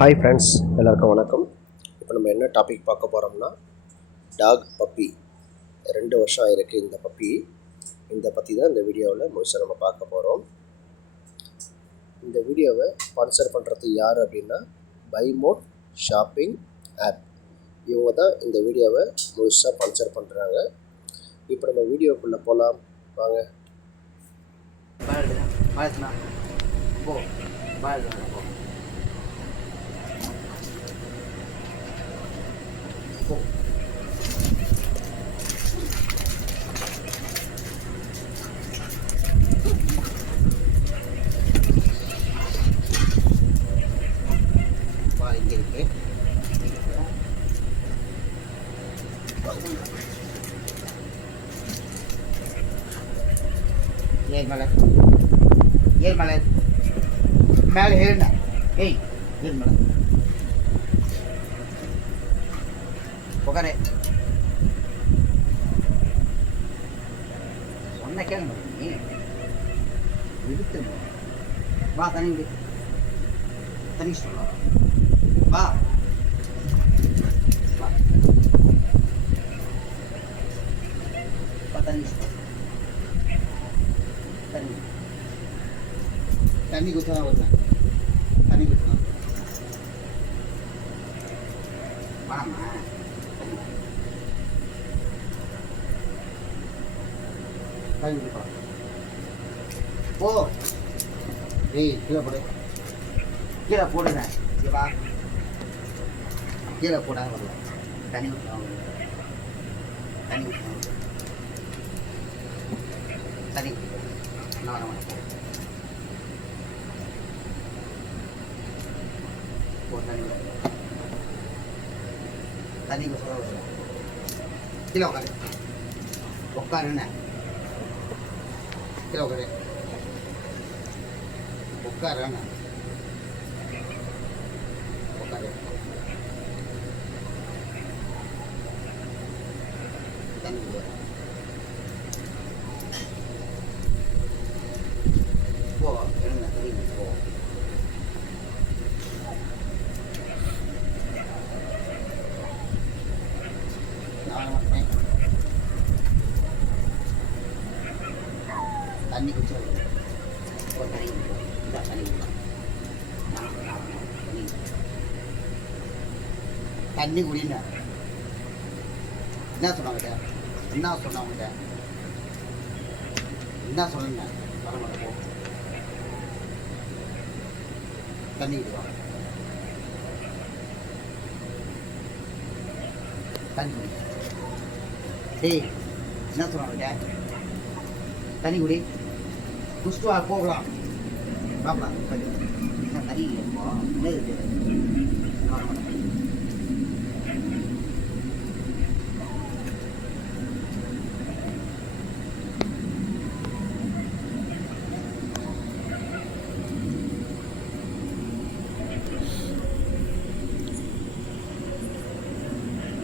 Hi friends எல்லாருக்கும் வணக்கம். இப்போ நம்ம என்ன டாபிக் பார்க்க போகிறோம்னா டாக் பப்பி ரெண்டு வருஷம் ஆயிருக்கு இந்த பப்பி இந்த பற்றி தான் இந்த வீடியோவில் முழுசாக நம்ம பார்க்க போகிறோம் இந்த வீடியோவை ஸ்பான்சர் பண்ணுறது யார் அப்படின்னா பைமோட் ஷாப்பிங் ஆப் இவங்க தான் இந்த வீடியோவை முழுசாக ஸ்பான்சர் பண்ணுறாங்க இப்போ நம்ம வீடியோக்குள்ளே போகலாம் வாங்க. பாருங்க பாருங்க போ. பாருங்க போ. ஏய் மலர் ஏய் மலர் மேலே ஏறுண்ணா ஏய் ஏறு மலர் உட்காரு சொன்ன கேளுங்க. நீ இழுத்து வா தண்ணி தனி சொல்லலாம் சொல்ல வா வா. வா தண்ணி சொல்ல தண்ணி தண்ணி குடிச்சா தான் வருவேன் தண்ணி குடிச்சா வாமா. தண்ணி போ. டேய் கீழே போடு. கீழே போடுறேன் இங்கே வா. கீழே போடா வரல தண்ணி குடிச்சா தண்ணி குடிச்சா தண்ணி நான் வர மாட்டேன் போ தண்ணி குடி. தண்ணி குடிச்சா வரல கீழே உட்காரு உட்காருண்ணே கீழே உட்காரு உட்காருண்ணே உட்காரு தண்ணி குடி போ எழுங்க தண்ணி குடி, போ நான் வர மாட்டேன் தண்ணி கொஞ்சம் ஒரு போ தண்ணி குடி, தண்ணி குடி. தண்ணி குடி. என்ன சொன்னாங்க என்ன சொன்னாங்க என்ன சொல்லுங்க வர மாட்டேன் போ தண்ணி குடி தண்ணி குடி டேய் என்ன சொன்னாங்க தண்ணி குடி குஷ்டு வா போகலாம் பார்க்கலாம் என்ன தண்ணி இல்லைப்பா என்ன இருக்கு வர மாட்டேன்.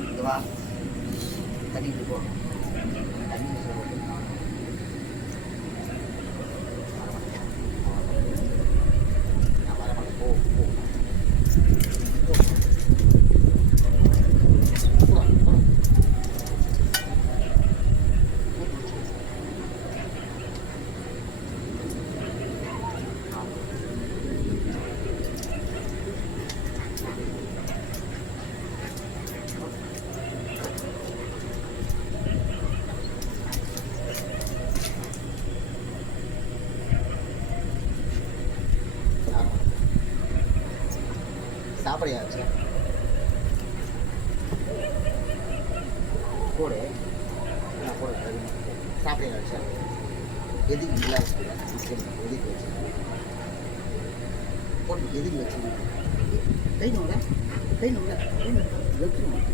இங்க வா தண்ணி குடி போ தண்ணி குடி போ. நான் வர மாட்டேன். போ, போ. போ. போ, போ. சாப்பிடையா வச்சு போடு. நான் போடு சாப்பிடுங்க வச்சு எதுக்கு இல்லை வச்சு எதுக்கு வச்சு போட்டு எதுக்கு வச்சு கை நோங்க கை நோங்க கை நோங்க வச்சுருவோம்